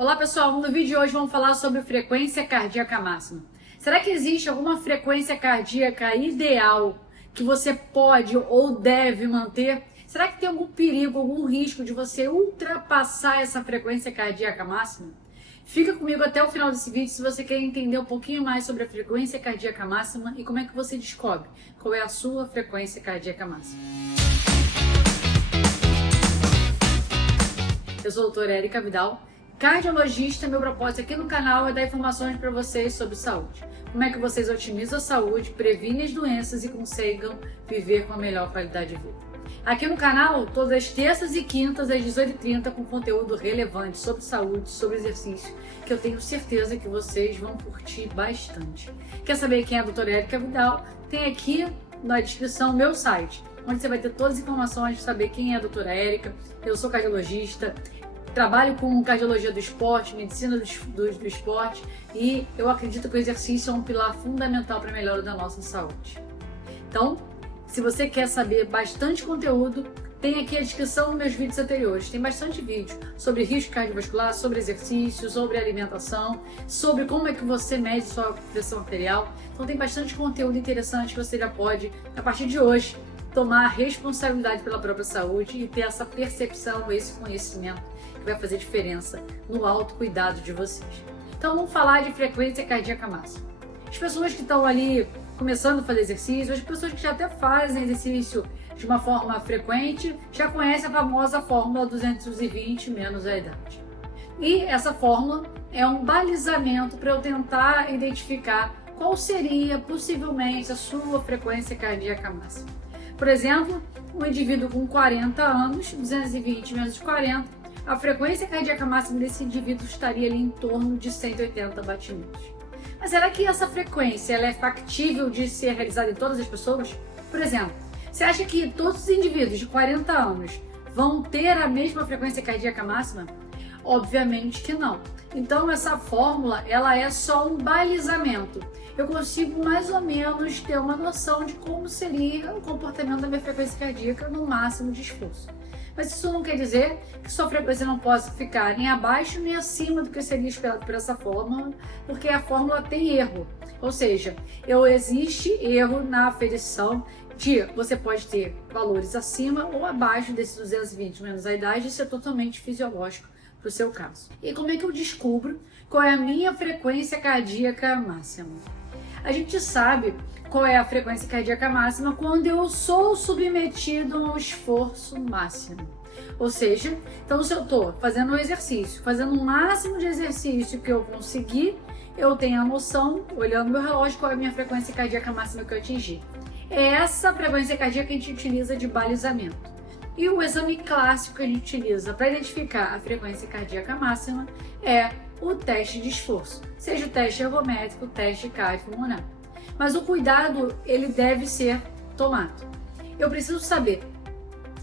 Olá pessoal, no vídeo de hoje vamos falar sobre frequência cardíaca máxima. Será que existe alguma frequência cardíaca ideal que você pode ou deve manter? Será que tem algum perigo, algum risco de você ultrapassar essa frequência cardíaca máxima? Fica comigo até o final desse vídeo se você quer entender um pouquinho mais sobre a frequência cardíaca máxima e como é que você descobre qual é a sua frequência cardíaca máxima. Eu sou a doutora Érica Vidal, cardiologista. Meu propósito aqui no canal é dar informações para vocês sobre saúde. Como é que vocês otimizam a saúde, previnem as doenças e consigam viver com a melhor qualidade de vida. Aqui no canal, todas as terças e quintas às 18h30 com conteúdo relevante sobre saúde, sobre exercício, que eu tenho certeza que vocês vão curtir bastante. Quer saber quem é a doutora Érica Vidal? Tem aqui na descrição o meu site, onde você vai ter todas as informações de saber quem é a doutora Érica. Eu sou cardiologista, trabalho com cardiologia do esporte, medicina do esporte, e eu acredito que o exercício é um pilar fundamental para a melhora da nossa saúde. Então, se você quer saber bastante conteúdo, tem aqui a descrição dos meus vídeos anteriores. Tem bastante vídeo sobre risco cardiovascular, sobre exercício, sobre alimentação, sobre como é que você mede sua pressão arterial. Então tem bastante conteúdo interessante que você já pode, a partir de hoje, tomar responsabilidade pela própria saúde e ter essa percepção, esse conhecimento que vai fazer diferença no autocuidado de vocês. Então vamos falar de frequência cardíaca máxima. As pessoas que estão ali começando a fazer exercício, as pessoas que já até fazem exercício de uma forma frequente, já conhecem a famosa fórmula 220 menos a idade. E essa fórmula é um balizamento para eu tentar identificar qual seria possivelmente a sua frequência cardíaca máxima. Por exemplo, um indivíduo com 40 anos, 220 menos 40, a frequência cardíaca máxima desse indivíduo estaria ali em torno de 180 batimentos. Mas será que essa frequência ela é factível de ser realizada em todas as pessoas? Por exemplo, você acha que todos os indivíduos de 40 anos vão ter a mesma frequência cardíaca máxima? Obviamente que não. Então essa fórmula ela é só um balizamento. Eu consigo mais ou menos ter uma noção de como seria o comportamento da minha frequência cardíaca no máximo de esforço. Mas isso não quer dizer que sua frequência não possa ficar nem abaixo nem acima do que seria esperado por essa fórmula, porque a fórmula tem erro. Ou seja, existe erro na aferição de você pode ter valores acima ou abaixo desses 220 menos a idade, isso é totalmente fisiológico para o seu caso. E como é que eu descubro qual é a minha frequência cardíaca máxima? A gente sabe qual é a frequência cardíaca máxima quando eu sou submetido a um esforço máximo. Ou seja, então se eu estou fazendo um exercício, fazendo o máximo de exercício que eu conseguir, eu tenho a noção, olhando meu relógio, qual é a minha frequência cardíaca máxima que eu atingi. É essa frequência cardíaca que a gente utiliza de balizamento. E o exame clássico que a gente utiliza para identificar a frequência cardíaca máxima é o teste de esforço, seja o teste ergométrico, o teste cardiopulmonar. Mas o cuidado, ele deve ser tomado. Eu preciso saber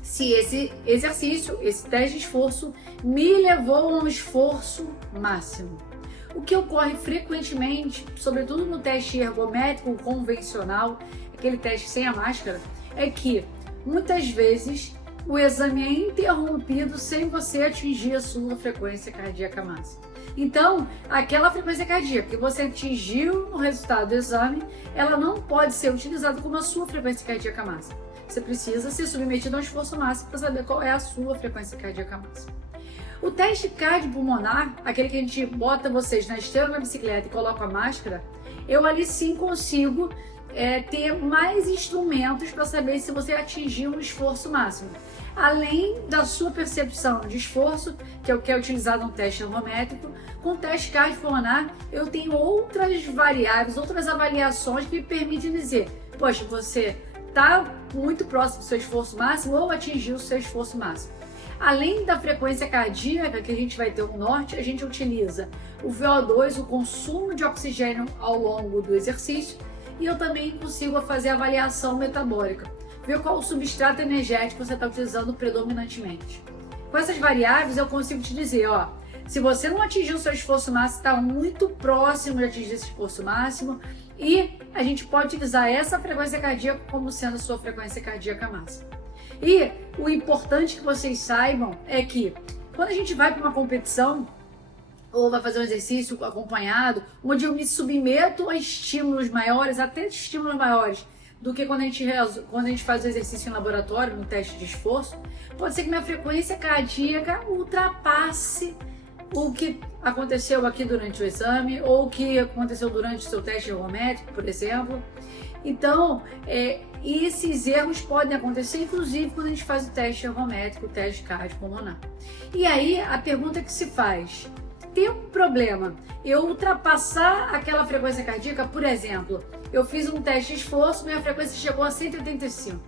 se esse exercício, esse teste de esforço, me levou a um esforço máximo. O que ocorre frequentemente, sobretudo no teste ergométrico convencional, aquele teste sem a máscara, é que muitas vezes o exame é interrompido sem você atingir a sua frequência cardíaca máxima. Então, aquela frequência cardíaca que você atingiu no resultado do exame, ela não pode ser utilizada como a sua frequência cardíaca máxima. Você precisa ser submetido a um esforço máximo para saber qual é a sua frequência cardíaca máxima. O teste cardiopulmonar, aquele que a gente bota vocês na esteira na bicicleta e coloca a máscara, eu ali sim consigo ter mais instrumentos para saber se você atingiu um esforço máximo. Além da sua percepção de esforço, que é o que é utilizado no teste ergométrico, com o teste cardiopulmonar eu tenho outras variáveis, outras avaliações que me permitem dizer, poxa, você está muito próximo do seu esforço máximo ou atingiu o seu esforço máximo. Além da frequência cardíaca que a gente vai ter no norte, a gente utiliza o VO2, o consumo de oxigênio ao longo do exercício, e eu também consigo fazer a avaliação metabólica, ver qual o substrato energético você está utilizando predominantemente. Com essas variáveis eu consigo te dizer, se você não atingiu o seu esforço máximo, está muito próximo de atingir esse esforço máximo, e a gente pode utilizar essa frequência cardíaca como sendo a sua frequência cardíaca máxima. E o importante que vocês saibam é que quando a gente vai para uma competição, ou vai fazer um exercício acompanhado, onde eu me submeto a estímulos maiores, até estímulos maiores, do que quando a gente faz o exercício em laboratório, no teste de esforço, pode ser que minha frequência cardíaca ultrapasse o que aconteceu aqui durante o exame ou o que aconteceu durante o seu teste ergométrico, por exemplo. Então, esses erros podem acontecer, inclusive, quando a gente faz o teste ergométrico, o teste cardiopulmonar. E aí, a pergunta que se faz: tem um problema eu ultrapassar aquela frequência cardíaca? Por exemplo, eu fiz um teste de esforço, minha frequência chegou a 185.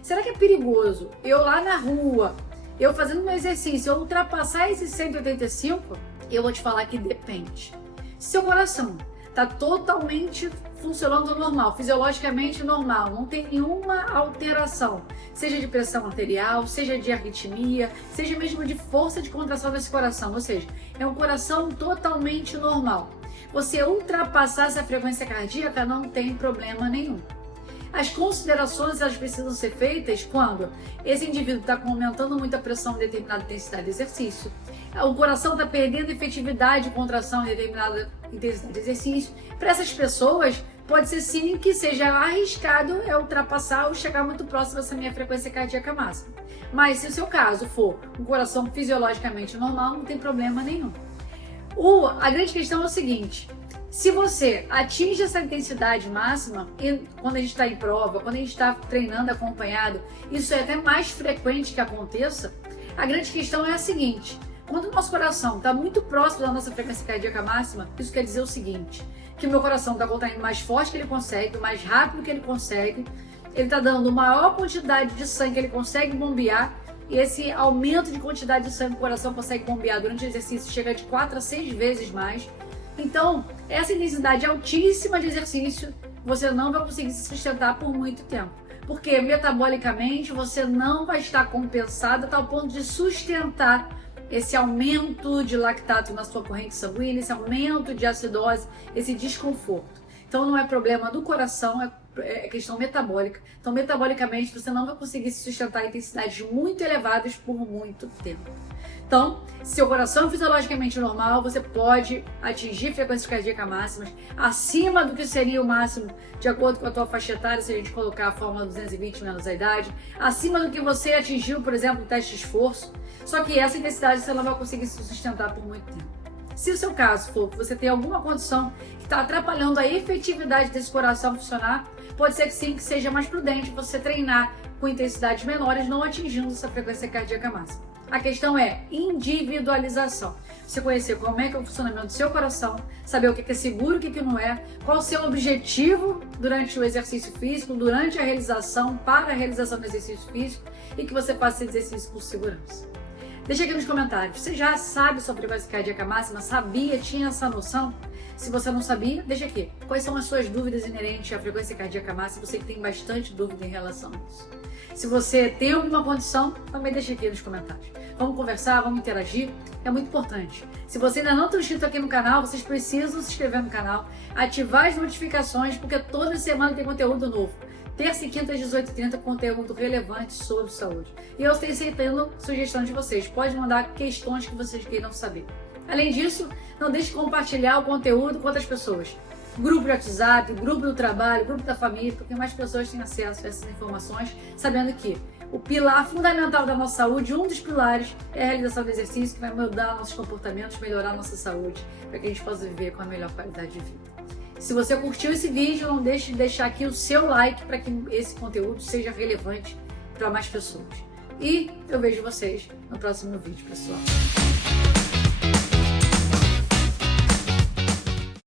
Será que é perigoso eu lá na rua, eu fazendo meu exercício, eu ultrapassar esses 185? Eu vou te falar que depende. Se seu coração está totalmente funcionando normal, fisiologicamente normal, não tem nenhuma alteração, seja de pressão arterial, seja de arritmia, seja mesmo de força de contração desse coração, ou seja, é um coração totalmente normal. Você ultrapassar essa frequência cardíaca não tem problema nenhum. As considerações elas precisam ser feitas quando esse indivíduo está aumentando muito a pressão em determinada intensidade de exercício, o coração está perdendo efetividade de contração em determinada intensidade de exercício. Para essas pessoas, pode ser sim que seja arriscado ultrapassar ou chegar muito próximo dessa minha frequência cardíaca máxima. Mas se o seu caso for um coração fisiologicamente normal, não tem problema nenhum. A grande questão é o seguinte: se você atinge essa intensidade máxima, e quando a gente está em prova, quando a gente está treinando acompanhado, isso é até mais frequente que aconteça. A grande questão é a seguinte: quando o nosso coração está muito próximo da nossa frequência cardíaca máxima, isso quer dizer o seguinte, que o meu coração está contraindo mais forte que ele consegue, mais rápido que ele consegue, ele está dando maior quantidade de sangue que ele consegue bombear, e esse aumento de quantidade de sangue que o coração consegue bombear durante o exercício chega de 4 a 6 vezes mais. Então, essa intensidade altíssima de exercício, você não vai conseguir se sustentar por muito tempo. Porque metabolicamente você não vai estar compensado a tal ponto de sustentar esse aumento de lactato na sua corrente sanguínea, esse aumento de acidose, esse desconforto. Então não é problema do coração, é questão metabólica. Então metabolicamente você não vai conseguir se sustentar a intensidades muito elevadas por muito tempo. Então, se seu coração é fisiologicamente normal, você pode atingir frequências cardíacas máximas acima do que seria o máximo de acordo com a tua faixa etária, se a gente colocar a fórmula 220 menos a idade, acima do que você atingiu, por exemplo, no teste de esforço. Só que essa intensidade você não vai conseguir se sustentar por muito tempo. Se o seu caso for que você tem alguma condição que está atrapalhando a efetividade desse coração funcionar, pode ser que sim, que seja mais prudente você treinar com intensidades menores, não atingindo essa frequência cardíaca máxima. A questão é individualização. Você conhecer como é que é o funcionamento do seu coração, saber o que é seguro e o que não é, qual o seu objetivo durante o exercício físico, durante a realização, para a realização do exercício físico, e que você faça esse exercício com segurança. Deixa aqui nos comentários, você já sabe sua frequência cardíaca máxima? Sabia? Tinha essa noção? Se você não sabia, deixa aqui. Quais são as suas dúvidas inerentes à frequência cardíaca máxima? Você que tem bastante dúvida em relação a isso. Se você tem alguma condição, também deixa aqui nos comentários. Vamos conversar, vamos interagir, é muito importante. Se você ainda não está inscrito aqui no canal, vocês precisam se inscrever no canal, ativar as notificações, porque toda semana tem conteúdo novo. Terça e quinta às 18h30, conteúdo relevante sobre saúde. E eu estou aceitando sugestões de vocês. Pode mandar questões que vocês queiram saber. Além disso, não deixe de compartilhar o conteúdo com outras pessoas. Grupo de WhatsApp, grupo do trabalho, grupo da família, porque mais pessoas têm acesso a essas informações, sabendo que o pilar fundamental da nossa saúde, um dos pilares, é a realização do exercício, que vai mudar nossos comportamentos, melhorar a nossa saúde, para que a gente possa viver com a melhor qualidade de vida. Se você curtiu esse vídeo, não deixe de deixar aqui o seu like para que esse conteúdo seja relevante para mais pessoas. E eu vejo vocês no próximo vídeo, pessoal.